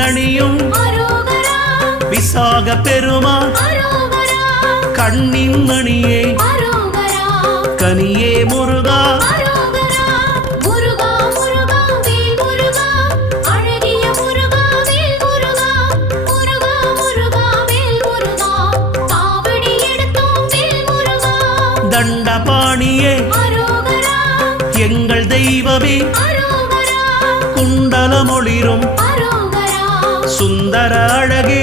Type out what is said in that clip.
நீரணியும் விசாக பெருமான் கண்ணின் மணியே கனியே முருகா தண்டபாணியே எங்கள் தெய்வமே குண்டலமொளிரும் சுந்தர அழகே